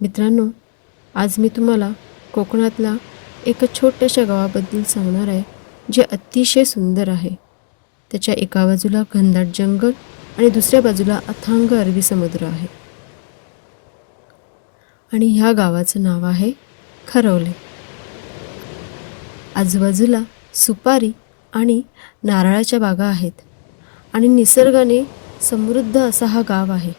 मित्रांनो, आज मी तुम्हाला कोकणातल्या एका छोट्याशा गावाबद्दल सांगणार आहे, जे अतिशय सुंदर आहे. त्याच्या एका बाजूला घनदाट जंगल आणि दुसऱ्या बाजूला अथांग अरबी समुद्र आहे. आणि ह्या गावाचं नाव आहे खरवले. आजूबाजूला सुपारी आणि नारळाच्या बागा आहेत आणि निसर्गाने समृद्ध असा हा गाव आहे.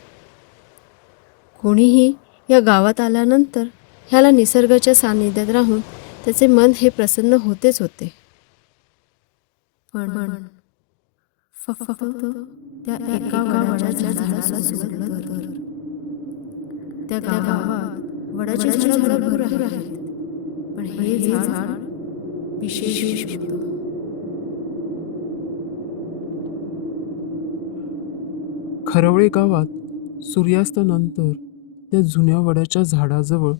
कोणीही या गावात आल्यानंतर ह्याला निसर्गाच्या सानिध्यात राहून त्याचे मन हे प्रसन्न होतेच होते. पण फक्त त्या एका वडाच्या झाडासोबत त्या गावात वडाची झाडं भरपूर आहेत, पण हे झाड विशेष होतं. खरवळे गावात सूर्यास्तानंतर त्या जुन्या वडाच्या झाडाजवळ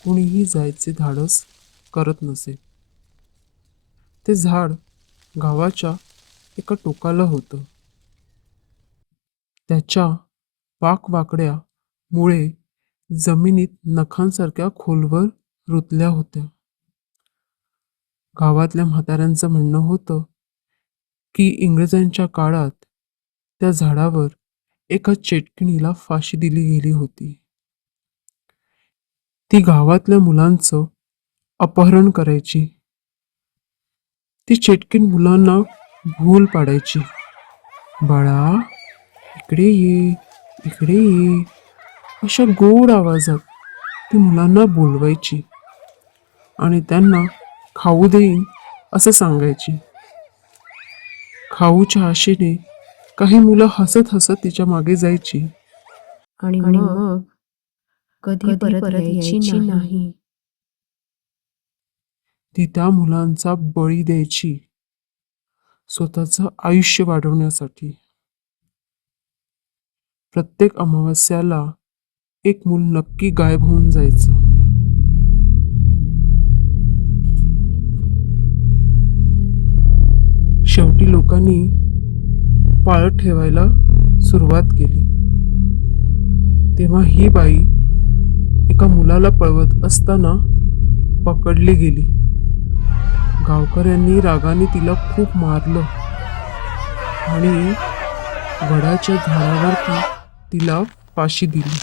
कोणीही जायचे धाडस करत नसे. ते झाड गावाच्या एका टोकाला होतं. त्याच्या वाकवाकड्या मुळे जमिनीत नखांसारख्या खोलवर रुतल्या होत्या. गावातल्या म्हाताऱ्यांचं म्हणणं होतं की इंग्रजांच्या काळात त्या झाडावर एका चेटकिणीला फाशी दिली गेली होती. ती गावातल्या मुलांचं अपहरण करायची. ती चेटकीण मुलांना भूल पाडायची. बाळा, इकडे ये, इकडे ये, अशा गोड आवाजात ती मुलांना बोलवायची आणि त्यांना खाऊ देईन असं सांगायची. खाऊच्या आशेने काही मुलं हसत हसत तिच्या मागे जायची आणि मग कधी परत यायची नाही. ती त्या मुलांचा बळी द्यायची स्वतःचं आयुष्य वाढवण्यासाठी. प्रत्येक अमावस्याला एक मूल नक्की गायब होऊन जायचं. शेवटी लोकांनी पाळत ठेवायला सुरुवात केली. तेव्हा ही बाई एका मुलाला पळवत असताना पकडली गेली. गावकऱ्यांनी रागाने तिला खूप मारलं आणि वडाच्या झाडावरती तिला फाशी दिली.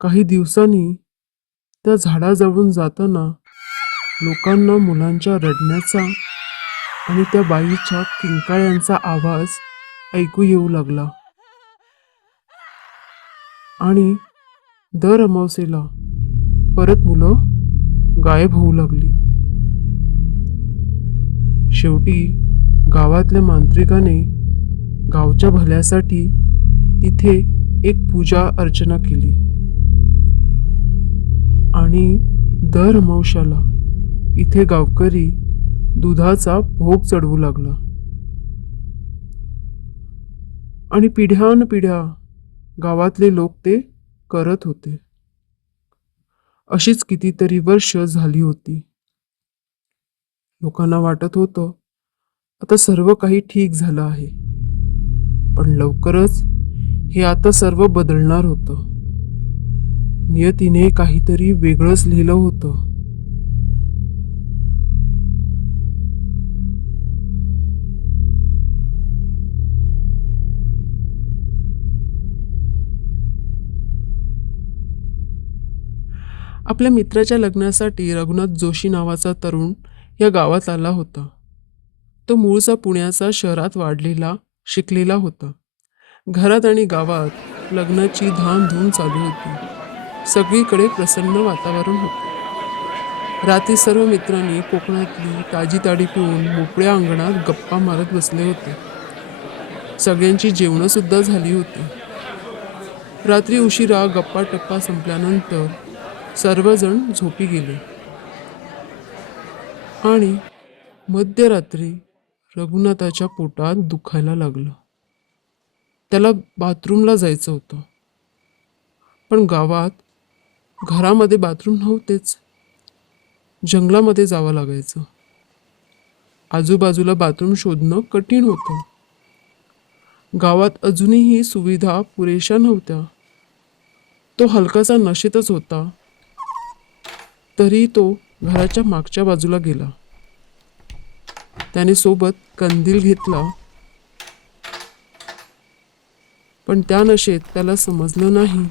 काही दिवसांनी त्या झाडाजवळून जाताना लोकांना मुलांच्या रडण्याचा आणि त्या बाईच्या किंकाळ्यांचा आवाज ऐकू येऊ लागला आणि दर अमावस्येला परत मुलं गायब होऊ लागली. शेवटी गावातल्या मांत्रिकाने गावच्या भल्यासाठी तिथे एक पूजा अर्चना केली आणि दर अमावस्याला इथे गावकरी दुधाचा भोग चढवू लागला आणि पिढ्यानपिढ्या गावातले लोक ते करत होते. अशीच कितीतरी वर्ष झाली होती. लोकांना वाटत होतं आता सर्व काही ठीक झालं आहे, पण लवकरच हे आता सर्व बदलणार होतं. नियतीने काहीतरी वेगळंच लिहिलं होतं. आपल्या मित्राच्या लग्नासाठी रघुनाथ जोशी नावाचा तरुण या गावात आला होता. तो मूळचा पुण्याचा शहरात वाढलेला शिकलेला होता. घरात आणि गावात लग्नाची धामधूम चालू होती. सगळीकडे प्रसन्न वातावरण होते. रात्री सर्व मित्रांनी कोकणातली ताजी ताडी पिऊन मोकळ्या अंगणात गप्पा मारत बसले होते. सगळ्यांची जेवणं सुद्धा झाली होती. रात्री उशिरा गप्पा टप्पा संपल्यानंतर सर्वजण झोपी गेले आणि मध्यरात्री रघुनाथाच्या पोटात दुखायला लागलं. त्याला बाथरूमला जायचं होतं, पण गावात घरामध्ये बाथरूम नव्हतेच. जंगलामध्ये जावं लागायचं. आजूबाजूला बाथरूम शोधणं कठीण होतं. गावात अजूनही सुविधा पुरेशा नव्हत्या. तो हलकासा नशेतच होता. तरी तो घराच्या मागच्या बाजूला गेला. त्याने सोबत कंदील घेतला, पण त्या नशेत त्याला समजलं नाही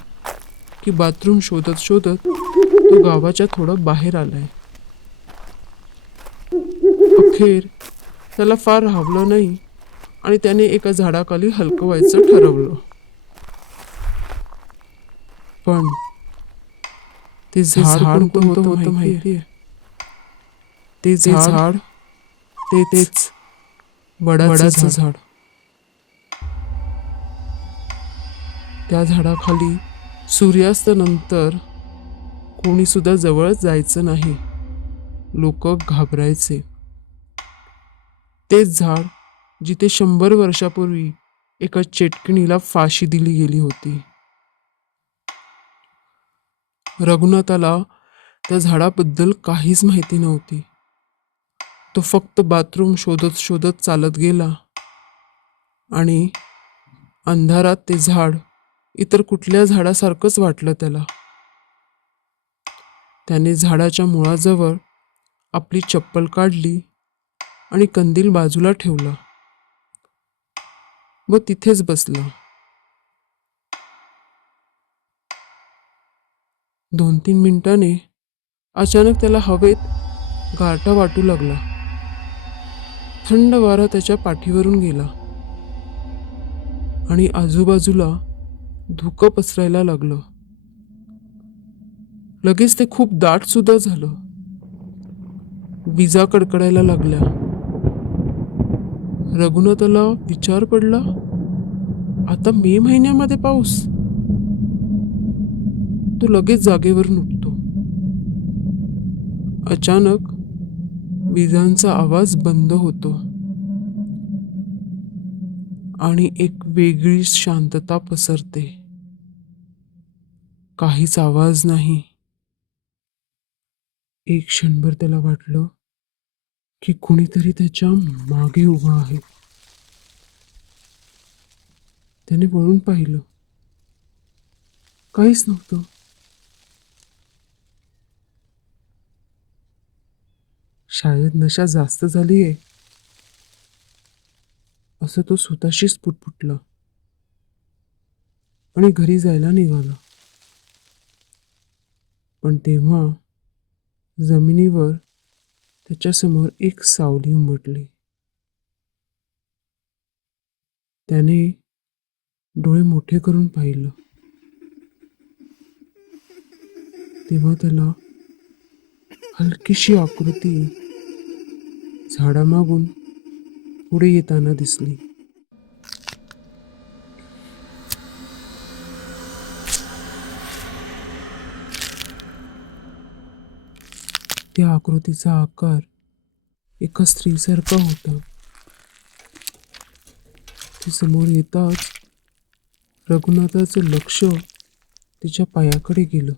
की बाथरूम शोधत शोधत तो गावाच्या थोडं बाहेर आलाय. अखेर त्याला फार राहवलं नाही आणि त्याने एका झाडाखाली हलकं व्हायचं ठरवलं. पण ते झाड कोणतं होतं माहितीये? ते झाड तेच वडाचं झाड. त्या झाडाखाली सूर्यास्तानंतर कोणी सुद्धा जवळ जायचं नाही. लोक घाबरायचे. तेच झाड जिथे 100 वर्षापूर्वी एका चेटकिणीला फाशी दिली गेली होती. रघुनाथाला त्या झाडाबद्दल काहीच माहिती नव्हती. तो फक्त बाथरूम शोधत शोधत चालत गेला आणि अंधारात ते झाड इतर कुठल्या झाडासारखंच वाटलं त्याला. त्याने झाडाच्या मुळाजवळ आपली चप्पल काढली आणि कंदील बाजूला ठेवला व तिथेच बसला. 2-3 मिनिटांनी अचानक त्याला हवेत गारठा वाटू लागला. थंड वारा त्याच्या पाठीवरून गेला आणि आजूबाजूला धुकं पसरायला लागलं. लगेच ते खूप दाट सुद्धा झालं. विजा कडकडायला लागल्या. रघुनाथाला विचार पडला, आता मे महिन्यामध्ये पाऊस? तो लगेच जागेवरून उठतो. अचानक विजांचा आवाज बंद होतो आणि एक वेगळी शांतता पसरते. काहीच आवाज नाही. एक क्षणभर त्याला वाटलं की कुणीतरी त्याच्या मागे उभं आहे. त्याने वळून पाहिलं. काहीच नव्हतं. शायद नशा जास्त झालीये असं तो स्वतःशीच पुटपुटला आणि घरी जायला निघाला. पण तेव्हा जमिनीवर त्याच्यासमोर एक सावली उमटली. त्याने डोळे मोठे करून पाहिलं. तेव्हा त्याला हलकीशी आकृती झाडामागून पुढे येताना दिसली. त्या आकृतीचा आकार एका स्त्रीसारखा होता. ती समोर येताच रघुनाथाचं लक्ष तिच्या पायाकडे गेलं.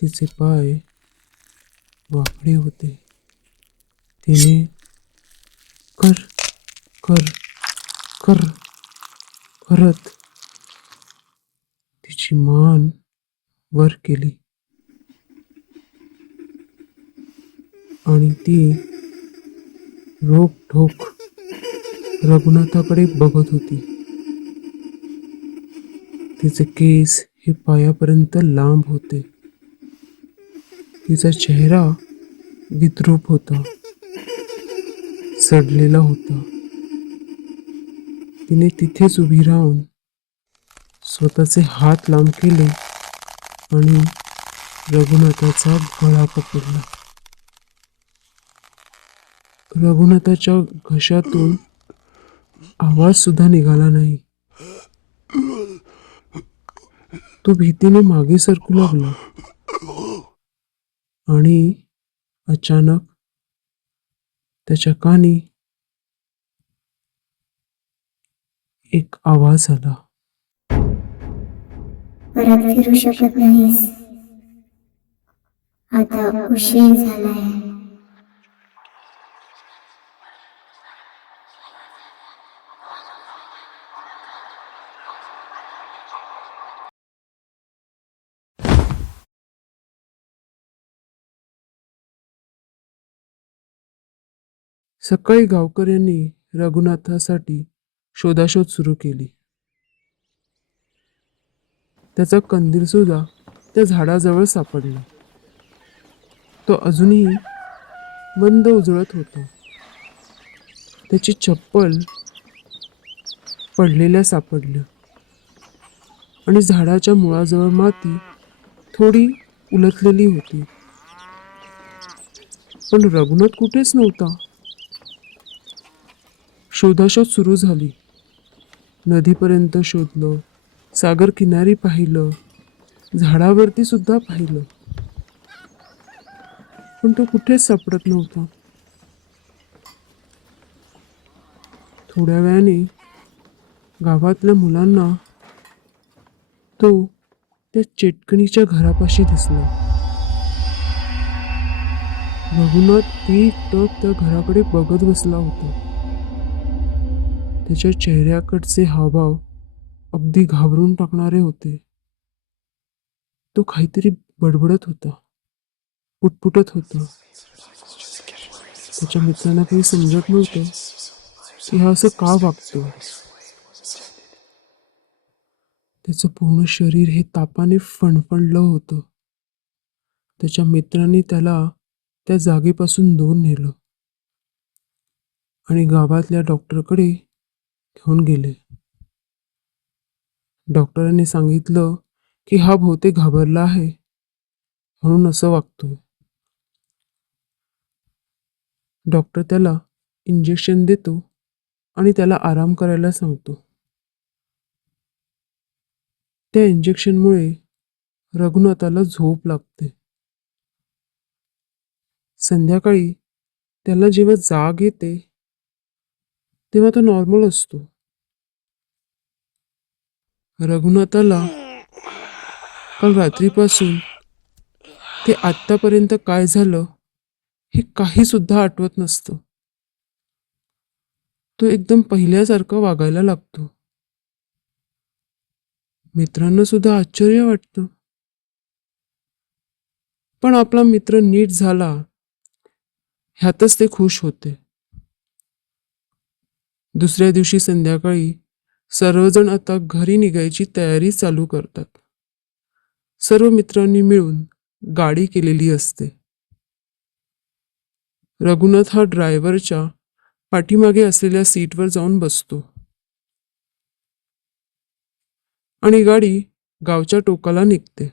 तिचे पाय वाकडे होते. तिने कर कर कर करत तिची मान वर केली आणि ती रोखठोक रघुनाथाकडे बघत होती. तिचे केस हे पायापर्यंत लांब होते. तिचा चेहरा विद्रूप होता, सडलेला होता. तिने तिथेच उभी राहून स्वतःचे हात लांब केले आणि रघुनाथाचा गळा पकडला. रघुनाथाच्या घशातून आवाज सुद्धा निघाला नाही. तो भीतीने मागे सरकू लागला आणि अचानक त्याच्या कानी एक आवाज आला. परत फिरू शकत नाहीस. आता उशीर झालाय. सकाळी गावकऱ्यांनी रघुनाथासाठी शोधाशोध सुरू केली. त्याचा कंदील सुद्धा त्या झाडाजवळ सापडला. तो अजूनही मंद उजळत होता. त्याची चप्पल पडलेल्या सापडल्या आणि झाडाच्या मुळाजवळ माती थोडी उलटलेली होती. पण रघुनाथ कुठेच नव्हता. शोधाशोध सुरू झाली. नदीपर्यंत शोधलं, सागर किनारी पाहिलं, झाडावरती सुद्धा पाहिलं, पण तो कुठेच सापडत नव्हता. थोड्या वेळाने गावातल्या मुलांना तो त्या चेटकणीच्या घरापाशी दिसला. रघुनाथ एकटक त्या घराकडे बघत बसला होता. त्याच्या चेहऱ्याकडचे हावभाव अगदी घाबरून टाकणारे होते. तो काहीतरी बडबडत होता, पुटपुटत होता. त्याच्या मित्रांना काही समजत नव्हतं की हा असं का वागतो. त्याचं पूर्ण शरीर हे तापाने फणफणलं होतं. त्याच्या मित्रांनी त्याला त्या जागेपासून दूर नेलं आणि गावातल्या डॉक्टरकडे घेऊन गेले. डॉक्टरांनी सांगितलं की हा बहुतेक घाबरला आहे म्हणून असं वागतोय. डॉक्टर त्याला इंजेक्शन देतो आणि त्याला आराम करायला सांगतो. त्या इंजेक्शनमुळे रघुनाथाला झोप लागते. संध्याकाळी त्याला जेव्हा जाग येते तेव्हा तो नॉर्मल असतो. रघुनाथाला काल रात्रीपासून ते आत्तापर्यंत काय झालं हे काही सुद्धा आठवत नसतं. तो एकदम पहिल्यासारखा वागायला लागतो. मित्रांना सुद्धा आश्चर्य वाटतं. पण आपला मित्र नीट झाला ह्यातच ते खुश होते. दुसऱ्या दिवशी संध्याकाळी सर्वजण आता घरी निघायची तयारी चालू करतात. सर्व मित्रांनी मिळून गाडी केलेली असते. रघुनाथ हा ड्रायव्हरच्या पाठीमागे असलेल्या सीटवर जाऊन बसतो आणि गाडी गावच्या टोकाला निघते.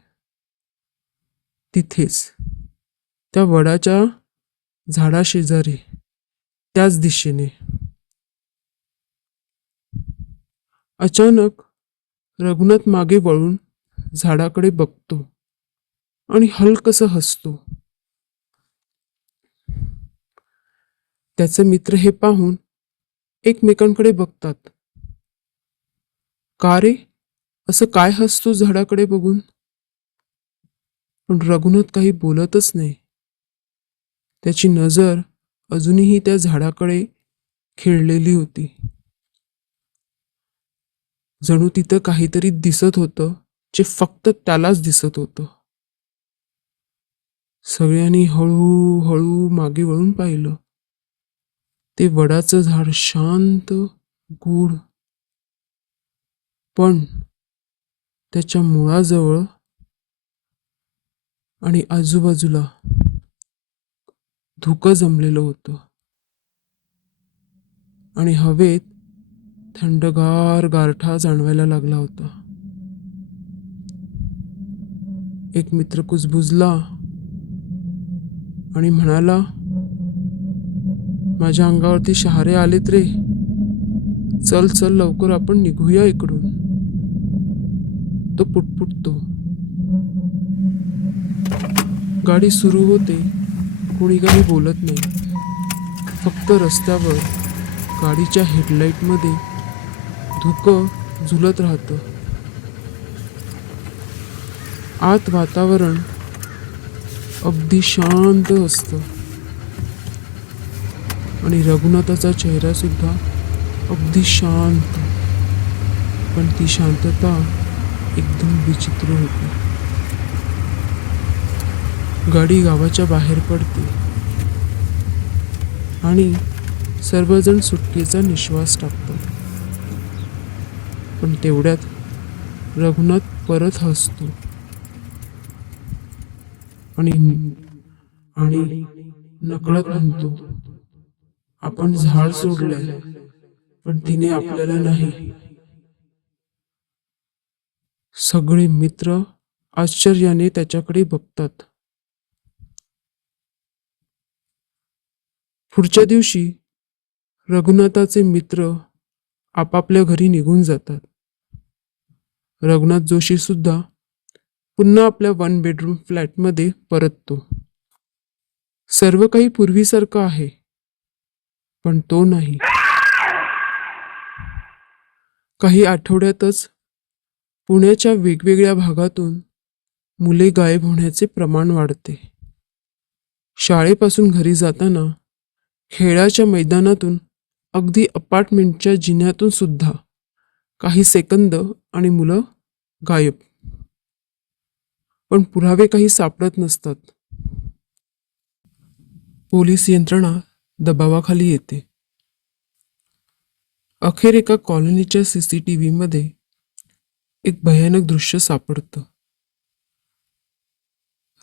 तिथेच त्या वडाच्या झाडाशेजारी त्याच दिशेने अचानक रघुनाथ मागे वळून झाडाकडे बघतो आणि हलकसं हसतो. त्याचे मित्र हे पाहून एकमेकांकडे बघतात. का रे, असं काय हसतो झाडाकडे बघून? पण रघुनाथ काही बोलतच नाही. त्याची नजर अजूनही त्या झाडाकडे खिळलेली होती. जणू तिथं काहीतरी दिसत होतं जे फक्त त्यालाच दिसत होतं. सगळ्यांनी हळूहळू मागे वळून पाहिलं. ते वडाचं झाड शांत, गूढ, पण त्याच्या मुळाजवळ आणि आजूबाजूला धुकं जमलेलं होतं आणि हवेत थंडगार गारठा जाणवायला लागला होता. एक मित्र कुजबुजला आणि म्हणाला, माझ्या अंगावरती शहारे आलेत रे, चल चल लवकर आपण निघूया इकडून. तो पुटपुटतो. गाडी सुरू होते. कोणी काही बोलत नाही. फक्त रस्त्यावर गाडीच्या हेडलाईटमध्ये धुकं झुलत राहतं. आत वातावरण अगदी शांत असतं आणि रघुनाथाचा चेहरा सुद्धा अगदी शांत. पण ती शांतता एकदम विचित्र होती. गाडी गावाच्या बाहेर पडते आणि सर्वजण सुटकेचा निश्वास टाकतात. पण तेवढ्यात रघुनाथ परत हसतो आणि आणि नकळत म्हणतो, आपण झाड सोडलंय, पण तिने आपल्याला नाही. सगळे मित्र आश्चर्याने त्याच्याकडे बघतात. पुढच्या दिवशी रघुनाथाचे मित्र आपापल्या घरी निघून जातात. रघुनाथ जोशी सुद्धा पुन्हा आपल्या 1 बेडरूम फ्लॅटमध्ये परततो. सर्व काही पूर्वीसारखं आहे, पण तो नाही. काही आठवड्यातच पुण्याच्या वेगवेगळ्या भागातून मुले गायब होण्याचे प्रमाण वाढते. शाळेपासून घरी जाताना, खेळाच्या मैदानातून, अगदी अपार्टमेंटच्या जिन्यातून सुद्धा काही सेकंद आणि मुलं गायब. पण पुरावे काही सापडत नसतात. पोलीस यंत्रणा दबावाखाली येते. अखेर एका कॉलनीच्या CCTV मध्ये एक भयानक दृश्य सापडतं.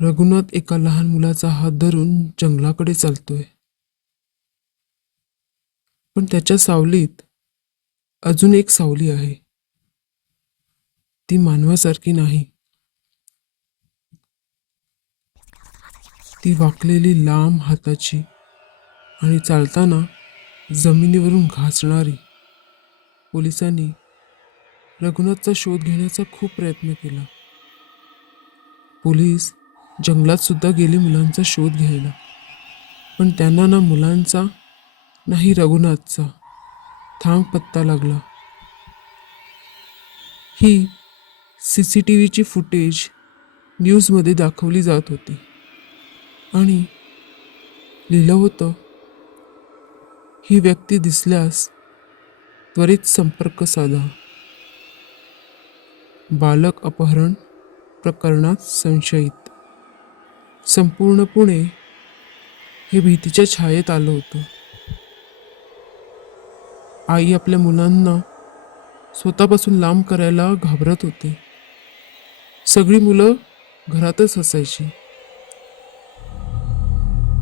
रघुनाथ एका लहान मुलाचा हात धरून जंगलाकडे चालतोय. पण त्याच्या सावलीत अजून एक सावली आहे. ती मानवासारखी नाही. ती वाकलेली लांब हाताची आणि चालताना जमिनीवरून घासणारी. पोलिसांनी रघुनाथचा शोध घेण्याचा खूप प्रयत्न केला. पोलीस जंगलात सुद्धा गेले मुलांचा शोध घ्यायला, पण त्यांना ना मुलांचा नाही रघुनाथचा थांग पत्ता लागला. ही CCTVची फुटेज न्यूजमध्ये दाखवली जात होती आणि लिहिलं होतं, ही व्यक्ती दिसल्यास त्वरित संपर्क साधा. बालक अपहरण प्रकरणात संशयित. संपूर्ण पुणे हे भीतीच्या छायेत आलं होतं. आई आपल्या मुलांना स्वतःपासून लांब करायला घाबरत होते. सगळी मुलं घरातच असायची.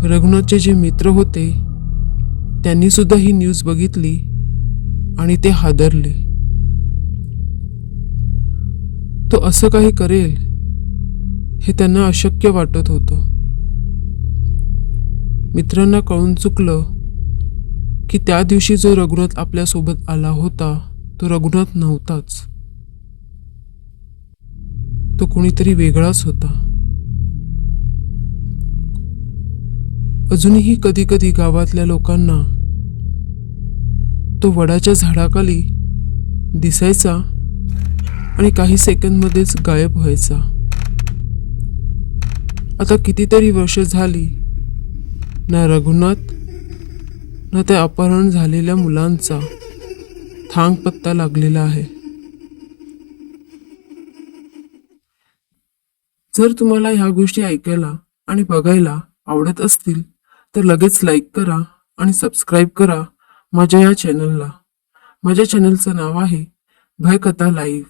रघुनाथचे जे मित्र होते त्यांनी सुद्धा ही न्यूज बघितली आणि ते हादरले. तो असं काही करेल हे त्यांना अशक्य वाटत होतं. मित्रांना कळून चुकलं की त्या दिवशी जो रघुनाथ आपल्यासोबत आला होता तो रघुनाथ नव्हताच. तो कोणीतरी वेगळाच होता. अजूनही कधी कधी गावातल्या लोकांना तो वडाच्या झाडाखाली दिसायचा आणि काही सेकंदमध्येच गायब व्हायचा. आता कितीतरी वर्ष झाली, ना रघुनाथ ना त्या अपहरण झालेल्या मुलांचा थांग पत्ता लागलेला आहे. जर तुम्हाला ह्या गोष्टी ऐकायला आणि बघायला आवडत असतील तर लगेच लाईक करा आणि सबस्क्राईब करा माझ्या या चॅनलला. माझ्या चॅनलचं नाव आहे भयकथा लाईव्ह.